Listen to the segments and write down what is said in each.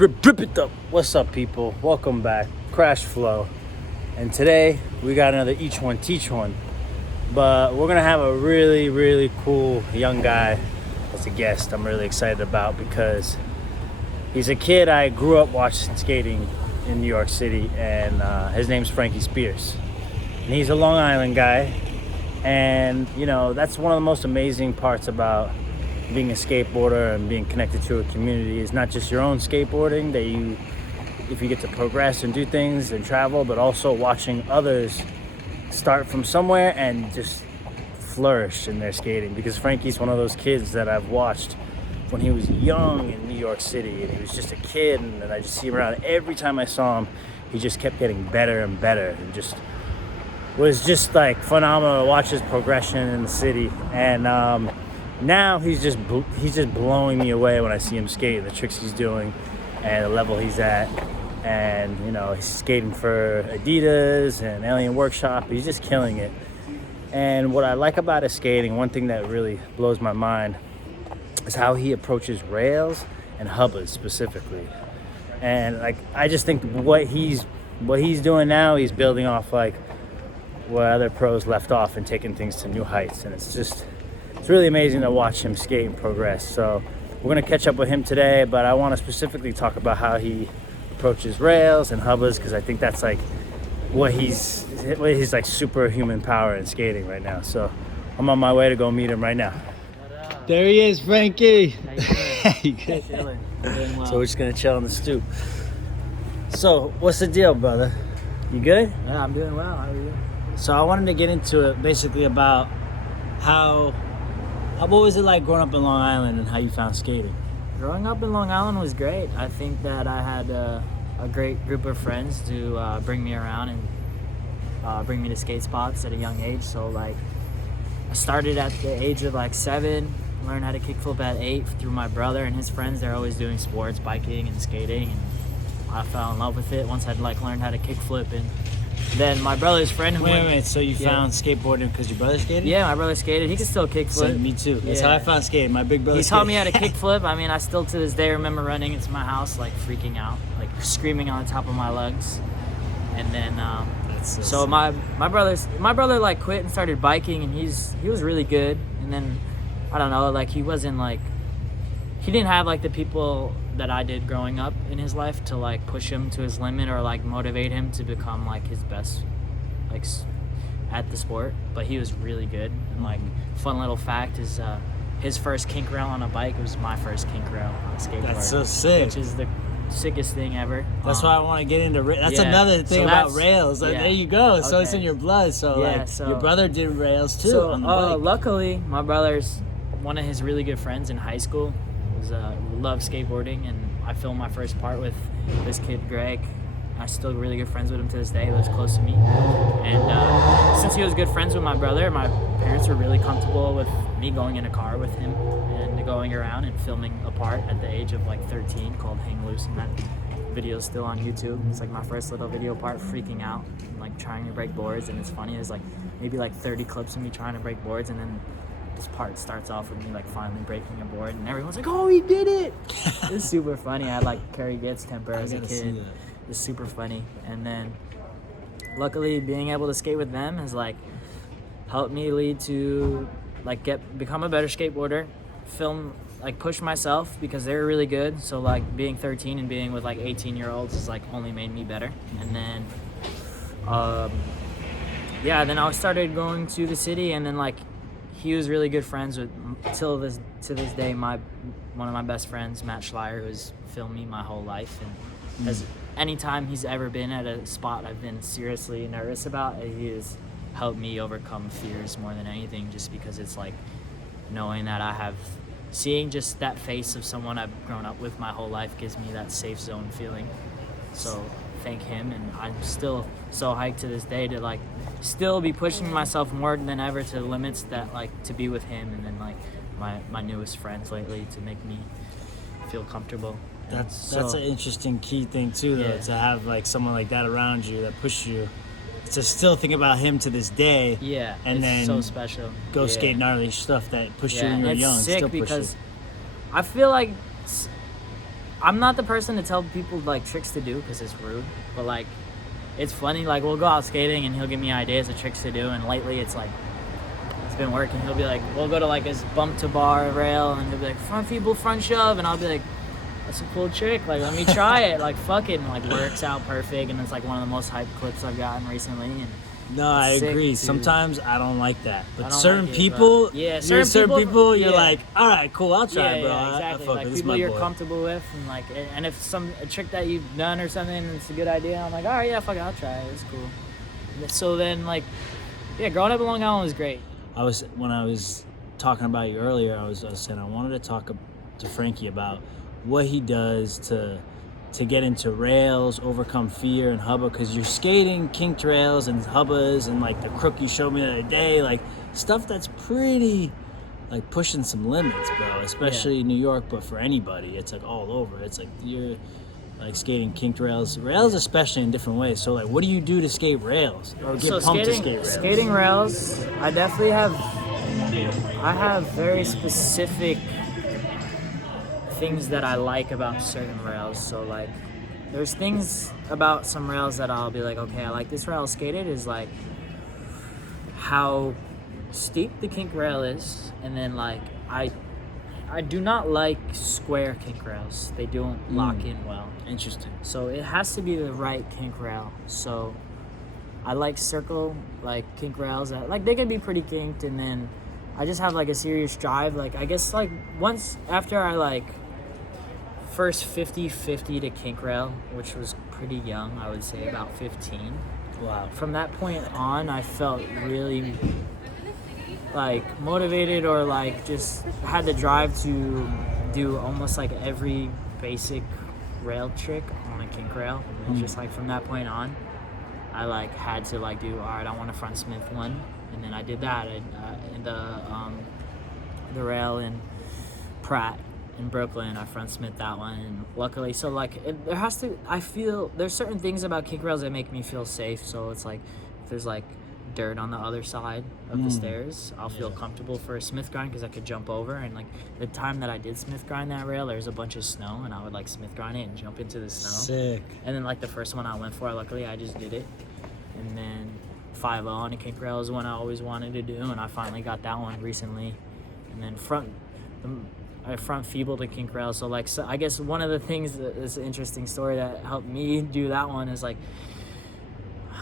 Drip it up. What's up, people? Welcome back. Crash Flow. And today we got another Each One Teach One. But we're gonna have a really cool young guy as a guest. I'm really excited about because he's a kid I grew up watching skating in New York City, and his name's Frankie Spears. And he's a Long Island guy, and you know that's one of the most amazing parts about being a skateboarder and being connected to a community is not just your own skateboarding that you, if you get to progress and do things and travel, but also watching others start from somewhere and just flourish in their skating. Because Frankie's one of those kids that I've watched when he was young in New York City, and he was just a kid, and I just see him around. Every time I saw him, he just kept getting better and better, and just was just like phenomenal to watch his progression in the city. And now he's just blowing me away when I see him skate, the tricks he's doing and the level he's at. And you know, he's skating for Adidas and Alien Workshop. He's just killing it. And what I like about his skating, one thing that really blows my mind, is how he approaches rails and hubbas specifically. And like, I just think what he's doing now, he's building off like where other pros left off and taking things to new heights. And it's really amazing to watch him skate and progress. So we're gonna catch up with him today, but I want to specifically talk about how he approaches rails and hubbas, because I think that's like what his like superhuman power in skating right now. So I'm on my way to go meet him right now. There he is, Frankie. How you doing? You good? Chilling. Doing well. So we're just gonna chill on the stoop. So what's the deal, brother? You good? Yeah, I'm doing well. How are you? So I wanted to get into it basically about what was it like growing up in Long Island and how you found skating? Growing up in Long Island was great. I think that I had a great group of friends to bring me around and bring me to skate spots at a young age. So like, I started at the age of like 7, learned how to kickflip at 8 through my brother and his friends. They're always doing sports, biking and skating, and I fell in love with it once I'd like learned how to kickflip. And then my brother's friend who Wait, so you found skateboarding because your brother skated? Yeah, my brother skated. He can still kickflip. So, me too. That's how I found skating. My big brother He taught me how to kickflip. I mean, I still to this day remember running into my house, like freaking out, like screaming on the top of my lugs. And then, so my brother like quit and started biking, and he was really good. And then, I don't know, like he didn't have like the people that I did growing up in his life to like push him to his limit or like motivate him to become like his best like at the sport. But he was really good. And like, fun little fact is his first kink rail on a bike was my first kink rail on a skateboard. That's so sick. Which is the sickest thing ever. That's why I want to get into rails. That's another thing about rails. Like, there you go. So it's in your blood. So your brother did rails too. So on the bike. luckily, my brother's one of his really good friends in high school loved skateboarding, and I filmed my first part with this kid Greg. I'm still really good friends with him to this day. He lives close to me, and since he was good friends with my brother, my parents were really comfortable with me going in a car with him and going around and filming a part at the age of like 13 called Hang Loose, and that video is still on YouTube. It's like my first little video part, freaking out and like trying to break boards. And it's funny, there's like maybe like 30 clips of me trying to break boards, and then this part starts off with me like finally breaking a board, and everyone's like, "Oh, he did it!" It's super funny. I had like Kerry Gitt's temper as a kid. It's super funny. And then luckily being able to skate with them has like helped me lead to like become a better skateboarder, push myself because they're really good. So like being 13 and being with like 18-year-olds has like only made me better. And then then I started going to the city, and then like he was really good friends with to this day one of my best friends, Matt Schleier, who's filmed me my whole life, and has anytime he's ever been at a spot I've been seriously nervous about, he has helped me overcome fears more than anything, just because it's like knowing that seeing just that face of someone I've grown up with my whole life gives me that safe zone feeling. So thank him, and I'm still so hyped to this day to like still be pushing myself more than ever to the limits that like to be with him, and then like my newest friends lately to make me feel comfortable. That's an interesting key thing too, though, to have like someone like that around you that pushes you to still think about him to this day. Yeah, and then so special. Go skate gnarly stuff that pushed you when you were young. It's sick still because I feel like I'm not the person to tell people like tricks to do because it's rude, but like it's funny. Like we'll go out skating and he'll give me ideas of tricks to do, and lately it's like it's been working. He'll be like, we'll go to like this bump to bar rail, and he'll be like front feeble front shove, and I'll be like, that's a cool trick. Like let me try it. Like fuck it, and like works out perfect, and it's like one of the most hyped clips I've gotten recently. And no, I sick, agree. dude. Sometimes I don't like that, I but don't certain like it, people, but yeah, certain people, you're yeah. like, all right, cool, I'll try, Yeah, bro. yeah, exactly. I fuck Like with this, people my you're boy. comfortable with, and like, and if a trick that you've done or something, and it's a good idea, I'm like, all right, yeah, fuck it, I'll try it. It's cool. So then, like, yeah, growing up in Long Island was great. When I was talking about you earlier, I was saying I wanted to talk to Frankie about what he does to get into rails, overcome fear and hubba, because you're skating kinked rails and hubbas and like the crook you showed me the other day, like stuff that's pretty like pushing some limits, bro, especially in New York, but for anybody, it's like all over. It's like you're like skating kinked rails especially in different ways. So like what do you do to skate rails or get pumped to skate rails? Skating rails, I definitely have very specific things that I like about certain rails. So like there's things about some rails that I'll be like, okay, I like this rail skated, is like how steep the kink rail is, and then like I do not like square kink rails. They don't lock in well. Interesting. So it has to be the right kink rail. So I like circle like kink rails that like they can be pretty kinked, and then I just have like a serious drive. Like I guess like once after I like first 50-50 to kink rail, which was pretty young, I would say about 15. Wow. From that point on, I felt really like motivated, or like just had the drive to do almost like every basic rail trick on a kink rail. And just like from that point on, I like had to like do, all right, I want a front Smith one, and then I did that in the rail in Pratt in Brooklyn. I front Smith that one, and luckily, so like I feel there's certain things about kink rails that make me feel safe. So it's like if there's like dirt on the other side of the stairs, I'll feel comfortable for a Smith grind because I could jump over. And like the time that I did Smith grind that rail, there was a bunch of snow, and I would like Smith grind it and jump into the snow. Sick. And then like the first one I went for, luckily I just did it. And then 5-0 on a kink rail is one I always wanted to do, and I finally got that one recently. And then I front feeble to kink rail. So like, so I guess one of the things that is an interesting story that helped me do that one is like,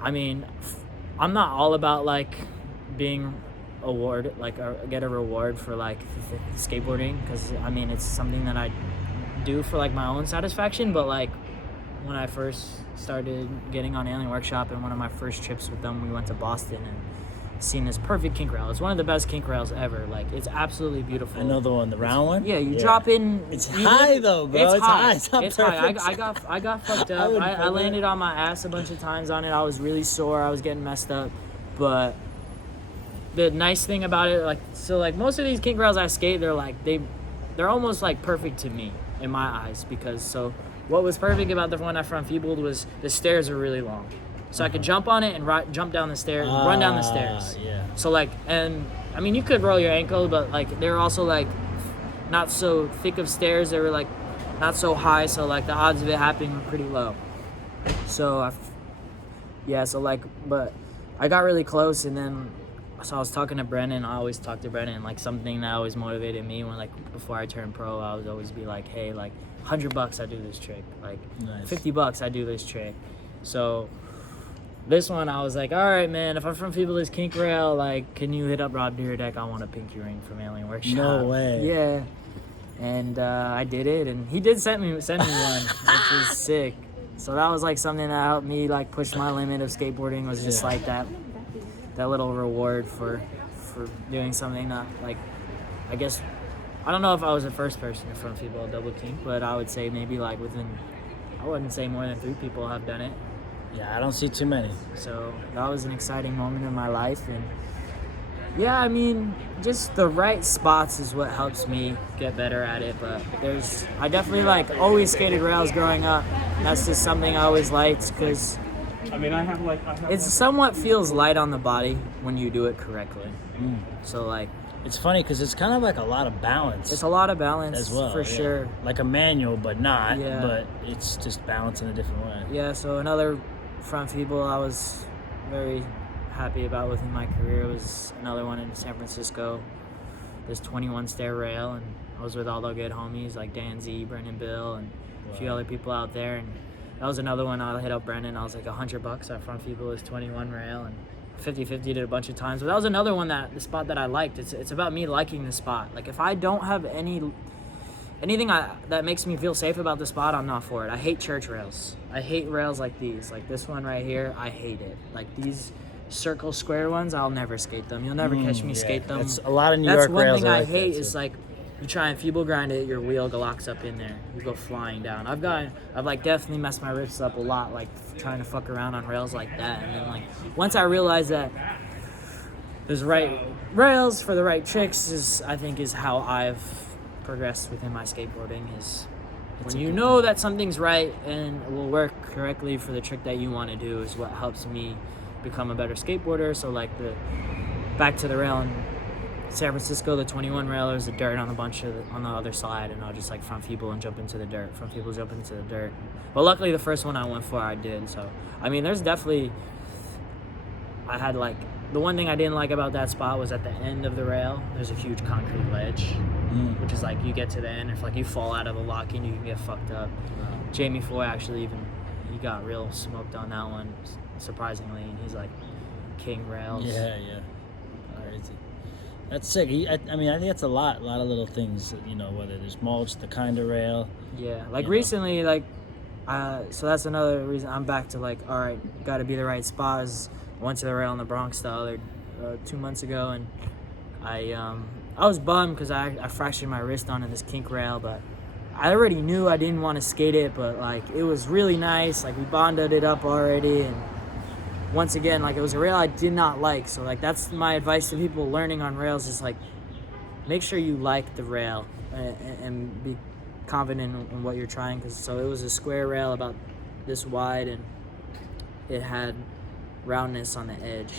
I mean, I'm not all about like being get a reward for like skateboarding, because I mean it's something that I do for like my own satisfaction. But like when I first started getting on Alien Workshop, and one of my first trips with them, we went to Boston and seen this perfect kink rail. It's one of the best kink rails ever. Like it's absolutely beautiful. I know the one, the round one. Yeah, you drop in. It's high though, bro. It's high. It's high. I got fucked up. I landed on my ass a bunch of times on it. I was really sore. I was getting messed up. But the nice thing about it, like, so like most of these kink rails I skate, they're almost like perfect to me in my eyes, because so what was perfect about the one I front feebled was the stairs are really long. So I could jump on it and jump down the stairs, run down the stairs. Yeah. So like, and I mean, you could roll your ankle, but like they're also like not so thick of stairs. They were like not so high, so like the odds of it happening were pretty low. So but I got really close, and then so I was talking to Brennan. I always talk to Brennan. Like something that always motivated me when like before I turned pro, I would always be like, hey, like $100 I do this trick, like Nice. $50 I do this trick. So this one, I was like, all right, man, if I'm from Feeble's Kink Rail, like, can you hit up Rob Deerdeck? I want a pinky ring from Alien Workshop. No way. Yeah. And I did it, and he did send me one, which was sick. So that was like something that helped me like push my limit of skateboarding, was just like that little reward for doing something that, like, I guess, I don't know if I was the first person in front of people double kink, but I would say maybe like I wouldn't say more than 3 people have done it. Yeah, I don't see too many. So that was an exciting moment in my life. And yeah, I mean, just the right spots is what helps me get better at it. But I definitely like always skated rails growing up. That's just something I always liked, because it somewhat feels light on the body when you do it correctly. So like It's funny because it's kind of like a lot of balance. It's a lot of balance as well, for sure. Like a manual, but not. Yeah. But it's just balance in a different way. Yeah. So another front feeble I was very happy about within my career was another one in San Francisco. This 21 stair rail, and I was with all the good homies like Dan Z, Brendan Bill, and a few other people out there. And that was another one. I hit up Brendan. I was like $100. That front feeble is 21 rail, and 50-50 did a bunch of times. But that was another one the spot that I liked. It's about me liking the spot. Like if I don't have anything that makes me feel safe about the spot, I'm not for it. I hate church rails. I hate rails like these. Like this one right here, I hate it. Like these circle square ones, I'll never skate them. You'll never catch me skate them. That's a lot of New York rails. That's one thing I like hate is like you try and feeble grind it, your wheel locks up in there. You go flying down. I've like definitely messed my wrists up a lot, like trying to fuck around on rails like that. And then like once I realized that there's right rails for the right tricks I think is how I've progressed within my skateboarding. Is when you know that something's right and it will work correctly for the trick that you want to do is what helps me become a better skateboarder. So like back to the rail in San Francisco, the 21 rail, there's a dirt on on the other side, and I'll just like front feeble and jump into the dirt. Front feeble jump into the dirt. But luckily the first one I went for I did. So I mean there's definitely I had like the one thing I didn't like about that spot was at the end of the rail there's a huge concrete ledge, which is like you get to the end, if like you fall out of the lock-in you can get fucked up. Jamie Foy actually he got real smoked on that one, surprisingly, and he's like king rails. Yeah. Crazy. That's sick. I mean, I think that's a lot of little things, you know, whether there's mulch, the kind of rail. Yeah, like recently, like, so that's another reason I'm back to like, all right, got to be the right spot. I went to the rail in the Bronx the other 2 months ago, and I was bummed because I fractured my wrist on this kink rail, but I already knew I didn't want to skate it, but like it was really nice. Like we bonded it up already, and once again, like it was a rail I did not like. So like that's my advice to people learning on rails is like make sure you like the rail and be confident in what you're trying. So it was a square rail about this wide, and it had roundness on the edge.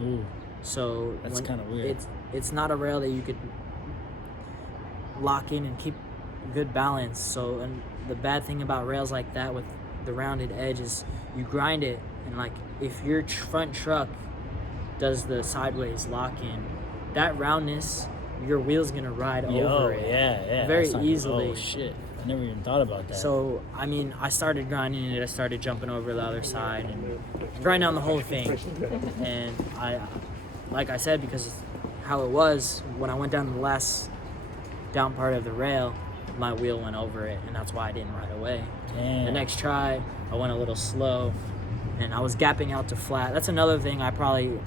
Ooh, so that's kind of weird. It's not a rail that you could lock in and keep good balance. So, and the bad thing about rails like that with the rounded edge is you grind it, and like if your front truck does the sideways lock in, that roundness, your wheel's gonna ride over it. Yeah. Very easily. Oh shit, I never even thought about that. So I mean, I started grinding it. I started jumping over the other side and grind down the whole thing. And I, like I said, because how it was when I went down the last down part of the rail, my wheel went over it, and that's why I didn't ride away. Damn. The next try, I went a little slow, and I was gapping out to flat. That's another thing I probably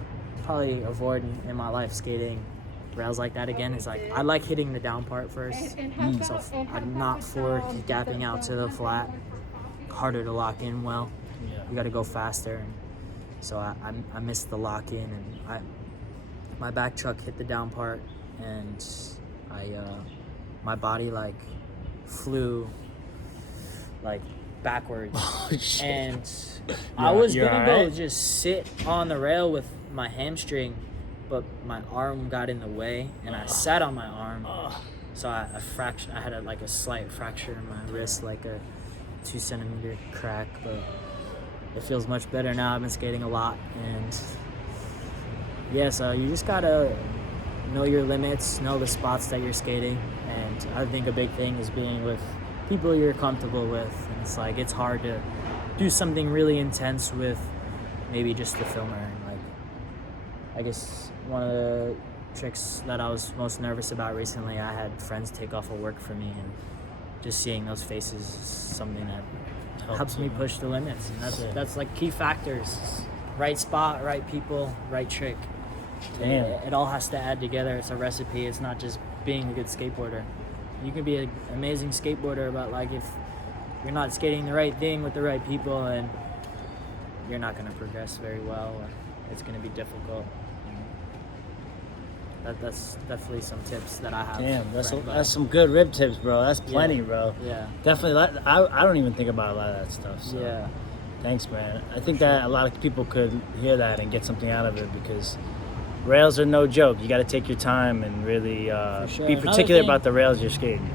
avoid in my life skating rails like that again. Is like I like hitting the down part first, so I'm not for gapping out to the flat. Harder to lock in well. Yeah. You got to go faster, and so I missed the lock in, and my back truck hit the down part, and my body like flew like backwards. Oh, shit. And I was gonna go right? just sit on the rail with my hamstring, but my arm got in the way, and I sat on my arm. So I had a slight fracture in my wrist, like a 2 centimeter crack, but it feels much better now. I've been skating a lot, and yeah, so you just gotta know your limits, know the spots that you're skating, and I think a big thing is being with people you're comfortable with. And it's like it's hard to do something really intense with maybe just the filmer. And like I guess one of the tricks that I was most nervous about recently, I had friends take off of work for me, and just seeing those faces is something that helps me push the limits. And that's like key factors: right spot, right people, right trick. Damn. It all has to add together. It's a recipe. It's not just being a good skateboarder. You can be an amazing skateboarder, but like if you're not skating the right thing with the right people, and you're not going to progress very well, or it's going to be difficult. That's definitely some tips that I have. Damn, that's some good rib tips, bro. That's plenty, bro. Yeah. Definitely. I don't even think about a lot of that stuff. So. Yeah. Thanks, man. I think that a lot of people could hear that and get something out of it, because rails are no joke. You got to take your time and really sure. be Another particular thing- about the rails you're skating.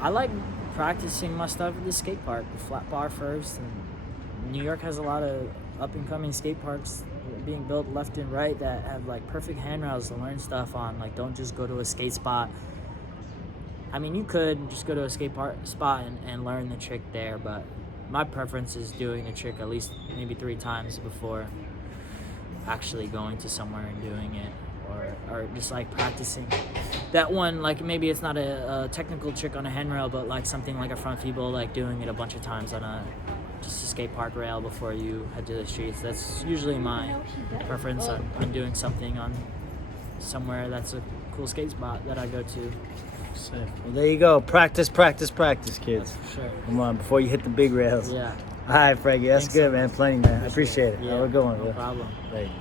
I like practicing my stuff at the skate park, the flat bar first. And New York has a lot of up-and-coming skate parks being built left and right that have like perfect handrails to learn stuff on. Like, don't just go to a skate spot. I mean, you could just go to a skate park spot and learn the trick there, but my preference is doing the trick at least maybe 3 times before actually going to somewhere and doing it, or just like practicing that one. Like, maybe it's not a technical trick on a handrail, but like something like a front feeble, like doing it a bunch of times on just a skate park rail before you head to the streets. That's usually my preference on doing something on somewhere that's a cool skate spot that I go to. Well, there you go. Practice, practice, practice, kids. That's for sure. Come on, before you hit the big rails. Yeah. All right, Frankie. That's Thanks good, so man. much. Plenty, man. I appreciate it. Yeah, Have a good one, no bro. problem. Thank you.